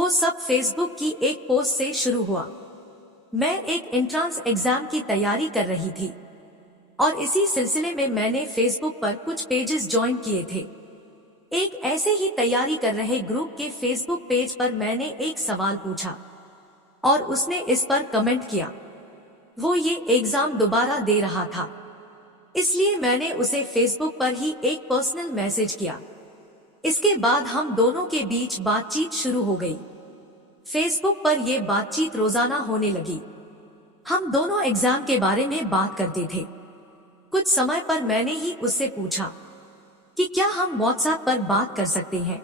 वो सब फेसबुक की एक पोस्ट से शुरू हुआ। मैं एक एंट्रेंस एग्जाम की तैयारी कर रही थी और इसी सिलसिले में मैंने फेसबुक पर कुछ पेजेस ज्वाइन किए थे। एक ऐसे ही तैयारी कर रहे ग्रुप के फेसबुक पेज पर मैंने एक सवाल पूछा और उसने इस पर कमेंट किया। वो ये एग्जाम दोबारा दे रहा था, इसलिए मैंने उसे फेसबुक पर ही एक पर्सनल मैसेज किया। इसके बाद हम दोनों के बीच बातचीत शुरू हो गई। फेसबुक पर यह बातचीत रोजाना होने लगी। हम दोनों एग्जाम के बारे में बात करते थे। कुछ समय पर मैंने ही उससे पूछा कि क्या हम व्हाट्सएप पर बात कर सकते हैं।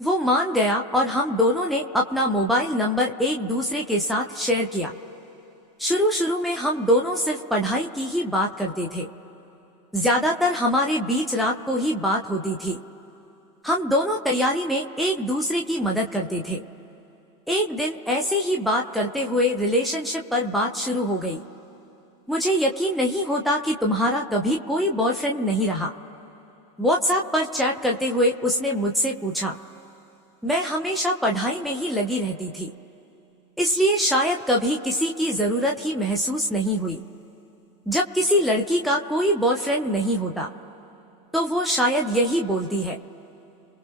वो मान गया और हम दोनों ने अपना मोबाइल नंबर एक दूसरे के साथ शेयर किया। शुरू में हम दोनों सिर्फ पढ़ाई की ही बात करते थे। ज्यादातर हमारे बीच रात को ही बात होती थी। हम दोनों तैयारी में एक दूसरे की मदद करते थे। एक दिन ऐसे ही बात करते हुए रिलेशनशिप पर बात शुरू हो गई। मुझे यकीन नहीं होता कि तुम्हारा कभी कोई बॉयफ्रेंड नहीं रहा, व्हाट्सएप पर चैट करते हुए उसने मुझसे पूछा। मैं हमेशा पढ़ाई में ही लगी रहती थी, इसलिए शायद कभी किसी की जरूरत ही महसूस नहीं हुई। जब किसी लड़की का कोई बॉयफ्रेंड नहीं होता तो वो शायद यही बोलती है।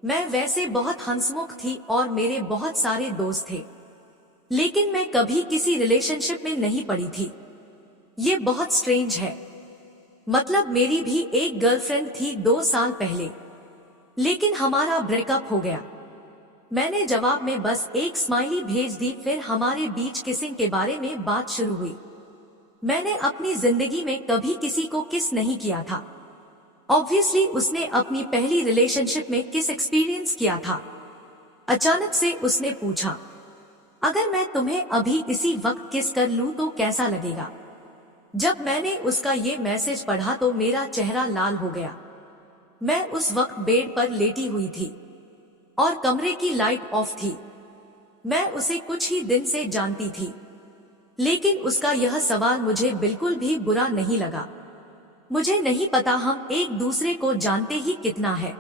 मैं वैसे बहुत हंसमुख थी और मेरे बहुत सारे दोस्त थे, लेकिन मैं कभी किसी रिलेशनशिप में नहीं पड़ी थी। ये बहुत स्ट्रेंज है। मतलब मेरी भी एक गर्लफ्रेंड थी 2 साल पहले, लेकिन हमारा ब्रेकअप हो गया। मैंने जवाब में बस एक स्माइली भेज दी। फिर हमारे बीच किसिंग के बारे में बात शुरू हुई। मैंने अपनी जिंदगी में कभी किसी को किस नहीं किया था। ऑब्वियसली उसने अपनी पहली रिलेशनशिप में किस एक्सपीरियंस किया था। अचानक से उसने पूछा, अगर मैं तुम्हें अभी इसी वक्त किस कर लूं तो कैसा लगेगा। जब मैंने उसका ये मैसेज पढ़ा तो मेरा चेहरा लाल हो गया। मैं उस वक्त बेड पर लेटी हुई थी और कमरे की लाइट ऑफ थी। मैं उसे कुछ ही दिन से जानती थी, लेकिन उसका यह सवाल मुझे बिल्कुल भी बुरा नहीं लगा। मुझे नहीं पता हम एक दूसरे को जानते ही कितना है।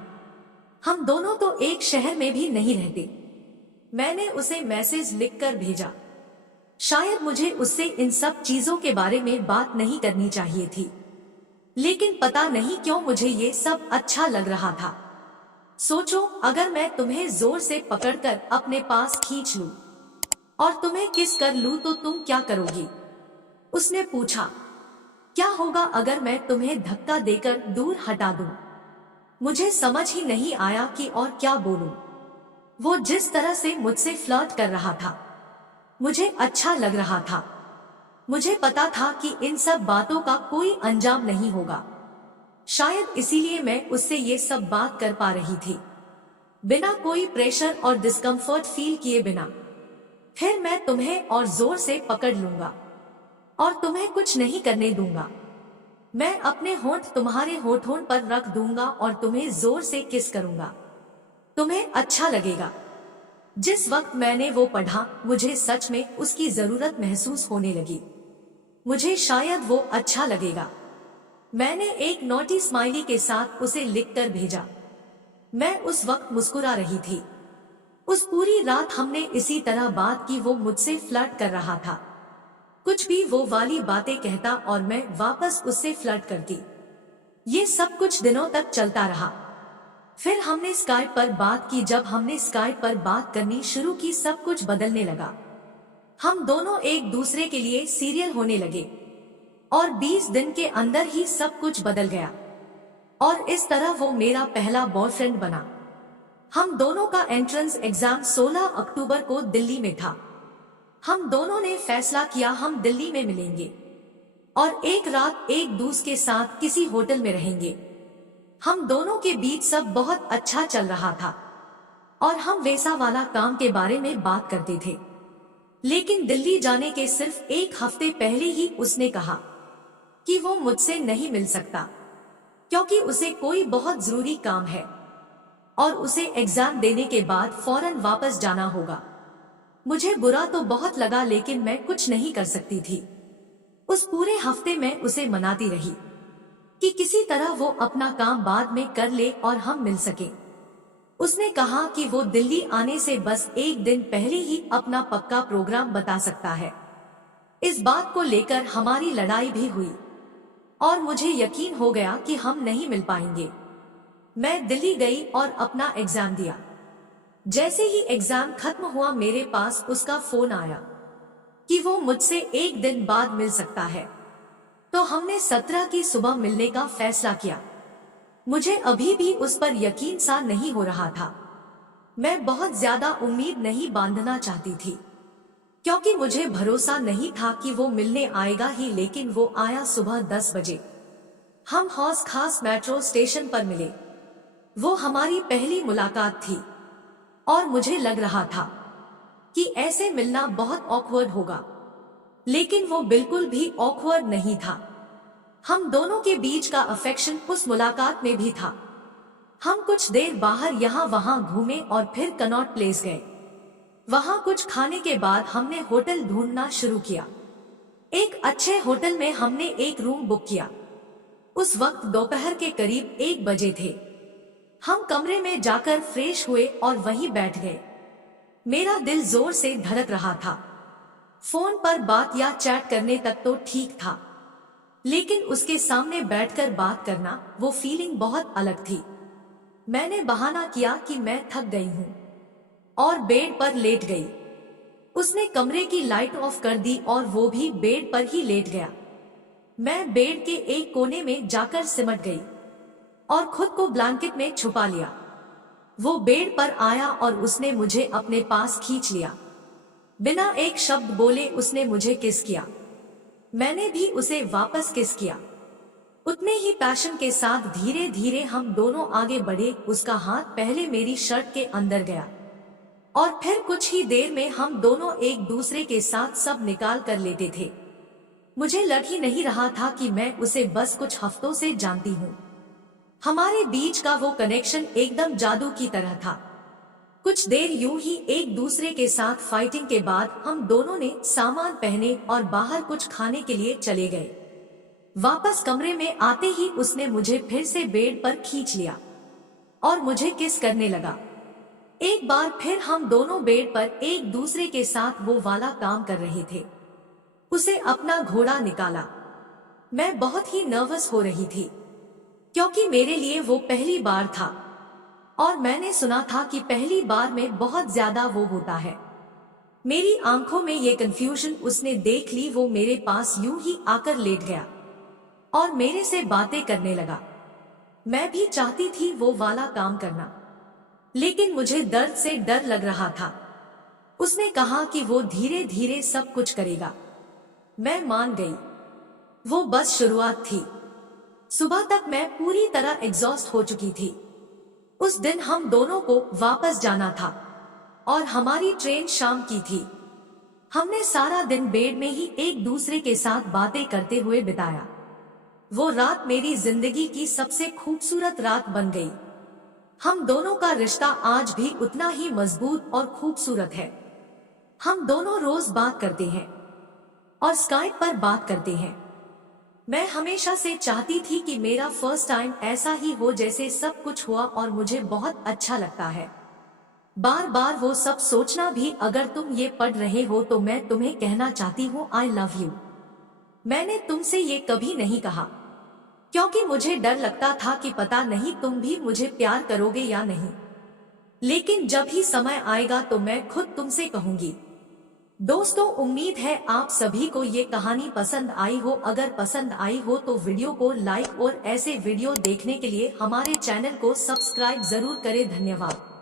हम दोनों तो एक शहर में भी नहीं रहते। मैंने उसे मैसेज लिखकर भेजा। शायद मुझे उससे इन सब चीजों के बारे में बात नहीं करनी चाहिए थी, लेकिन पता नहीं क्यों मुझे ये सब अच्छा लग रहा था। सोचो, अगर मैं तुम्हें जोर से पकड़कर अपने पास खींच लूं और तुम्हें किस कर लूं तो तुम क्या करोगी। उसने पूछा, क्या होगा अगर मैं तुम्हें धक्का देकर दूर हटा दूं। मुझे समझ ही नहीं आया कि और क्या बोलूं। वो जिस तरह से मुझसे फ्लर्ट कर रहा था मुझे अच्छा लग रहा था। मुझे पता था कि इन सब बातों का कोई अंजाम नहीं होगा। शायद इसीलिए मैं उससे ये सब बात कर पा रही थी, बिना कोई प्रेशर और डिस्कम्फर्ट फील किए बिना। फिर मैं तुम्हें और जोर से पकड़ लूंगा और तुम्हें कुछ नहीं करने दूंगा। मैं अपने होंठ तुम्हारे होठों पर रख दूंगा और तुम्हें जोर से किस करूंगा। तुम्हें अच्छा लगेगा। जिस वक्त मैंने वो पढ़ा मुझे सच में उसकी जरूरत महसूस होने लगी। मुझे शायद वो अच्छा लगेगा। मैंने एक नोटी स्माइली के साथ उसे लिखकर भेजा। मैं उस वक्त मुस्कुरा रही थी। उस पूरी रात हमने इसी तरह बात की। वो मुझसे फ्लर्ट कर रहा था, कुछ भी वो वाली बातें कहता और मैं वापस उससे फ्लर्ट करती। ये सब कुछ दिनों तक चलता रहा। फिर हमने स्काइप पर बात की। जब हमने स्काइप पर बात करनी शुरू की सब कुछ बदलने लगा। हम दोनों एक दूसरे के लिए सीरियल होने लगे और 20 दिन के अंदर ही सब कुछ बदल गया और इस तरह वो मेरा पहला बॉयफ्रेंड बना। हम दोनों का एंट्रेंस एग्जाम 16 अक्टूबर को दिल्ली में था। हम दोनों ने फैसला किया हम दिल्ली में मिलेंगे और एक रात एक दूसरे के साथ किसी होटल में रहेंगे। हम दोनों के बीच सब बहुत अच्छा चल रहा था और हम वैसा वाला काम के बारे में बात करते थे। लेकिन दिल्ली जाने के सिर्फ एक हफ्ते पहले ही उसने कहा कि वो मुझसे नहीं मिल सकता क्योंकि उसे कोई बहुत जरूरी काम है और उसे एग्जाम देने के बाद फौरन वापस जाना होगा। मुझे बुरा तो बहुत लगा, लेकिन मैं कुछ नहीं कर सकती थी। उस पूरे हफ्ते मैं उसे मनाती रही कि किसी तरह वो अपना काम बाद में कर ले और हम मिल सके। उसने कहा कि वो दिल्ली आने से बस एक दिन पहले ही अपना पक्का प्रोग्राम बता सकता है। इस बात को लेकर हमारी लड़ाई भी हुई और मुझे यकीन हो गया कि हम नहीं मिल पाएंगे। मैं दिल्ली गई और अपना एग्जाम दिया। जैसे ही एग्जाम खत्म हुआ मेरे पास उसका फोन आया कि वो मुझसे एक दिन बाद मिल सकता है। तो हमने 17 की सुबह मिलने का फैसला किया। मुझे अभी भी उस पर यकीन सा नहीं हो रहा था। मैं बहुत ज्यादा उम्मीद नहीं बांधना चाहती थी क्योंकि मुझे भरोसा नहीं था कि वो मिलने आएगा ही, लेकिन वो आया सुबह 10 बजे। हम हौस खास मेट्रो स्टेशन पर मिले। वो हमारी पहली मुलाकात थी और मुझे लग रहा था कि ऐसे मिलना बहुत ऑकवर्ड होगा, लेकिन वो बिल्कुल भी ऑकवर्ड नहीं था। हम दोनों के बीच का अफेक्शन उस मुलाकात में भी था। हम कुछ देर बाहर यहाँ वहाँ घूमे और फिर कनॉट प्लेस गए। वहाँ कुछ खाने के बाद हमने होटल ढूंढना शुरू किया। एक अच्छे होटल में हमने एक रूम बुक किया। उस वक्त दोपहर के करीब 1 बजे थे। हम कमरे में जाकर फ्रेश हुए और वहीं बैठ गए। मेरा दिल जोर से धड़क रहा था। फोन पर बात या चैट करने तक तो ठीक था, लेकिन उसके सामने बैठकर बात करना, वो फीलिंग बहुत अलग थी। मैंने बहाना किया कि मैं थक गई हूँ और बेड पर लेट गई। उसने कमरे की लाइट ऑफ कर दी और वो भी बेड पर ही लेट गया। मैं बेड के एक कोने में जाकर सिमट गई और खुद को ब्लैंकेट में छुपा लिया। वो बेड पर आया और उसने मुझे अपने पास खींच लिया। बिना एक शब्द बोले उसने मुझे किस किया। मैंने भी उसे वापस किस किया। उतने ही पैशन के साथ धीरे धीरे हम दोनों आगे बढ़े। उसका हाथ पहले मेरी शर्ट के अंदर गया और फिर कुछ ही देर में हम दोनों एक दूसरे के साथ सब निकाल कर लेते थे। मुझे लग ही नहीं रहा था कि मैं उसे बस कुछ हफ्तों से जानती हूँ। हमारे बीच का वो कनेक्शन एकदम जादू की तरह था। कुछ देर यूं ही एक दूसरे के साथ फाइटिंग के बाद हम दोनों ने सामान पहने और बाहर कुछ खाने के लिए चले गए। वापस कमरे में आते ही उसने मुझे फिर से बेड पर खींच लिया और मुझे किस करने लगा। एक बार फिर हम दोनों बेड पर एक दूसरे के साथ वो वाला काम कर रहे थे। उसे अपना घोड़ा निकाला। मैं बहुत ही नर्वस हो रही थी क्योंकि मेरे लिए वो पहली बार था और मैंने सुना था कि पहली बार में बहुत ज्यादा वो होता है। मेरी आंखों में ये कंफ्यूजन उसने देख ली। वो मेरे पास यूं ही आकर लेट गया और मेरे से बातें करने लगा। मैं भी चाहती थी वो वाला काम करना, लेकिन मुझे दर्द से डर लग रहा था। उसने कहा कि वो धीरे धीरे सब कुछ करेगा। मैं मान गई। वो बस शुरुआत थी। सुबह तक मैं पूरी तरह एग्जॉस्ट हो चुकी थी। उस दिन हम दोनों को वापस जाना था और हमारी ट्रेन शाम की थी। हमने सारा दिन बेड में ही एक दूसरे के साथ बातें करते हुए बिताया। वो रात मेरी जिंदगी की सबसे खूबसूरत रात बन गई। हम दोनों का रिश्ता आज भी उतना ही मजबूत और खूबसूरत है। हम दोनों रोज बात करते हैं और स्काइप पर बात करते हैं। मैं हमेशा से चाहती थी कि मेरा फर्स्ट टाइम ऐसा ही हो जैसे सब कुछ हुआ और मुझे बहुत अच्छा लगता है। बार बार वो सब सोचना भी। अगर तुम ये पढ़ रहे हो तो मैं तुम्हें कहना चाहती हूँ आई लव यू। मैंने तुमसे ये कभी नहीं कहा क्योंकि मुझे डर लगता था कि पता नहीं तुम भी मुझे प्यार करोगे या नहीं, लेकिन जब ही समय आएगा तो मैं खुद तुमसे कहूंगी। दोस्तों, उम्मीद है आप सभी को ये कहानी पसंद आई हो। अगर पसंद आई हो तो वीडियो को लाइक और ऐसे वीडियो देखने के लिए हमारे चैनल को सब्सक्राइब जरूर करें। धन्यवाद।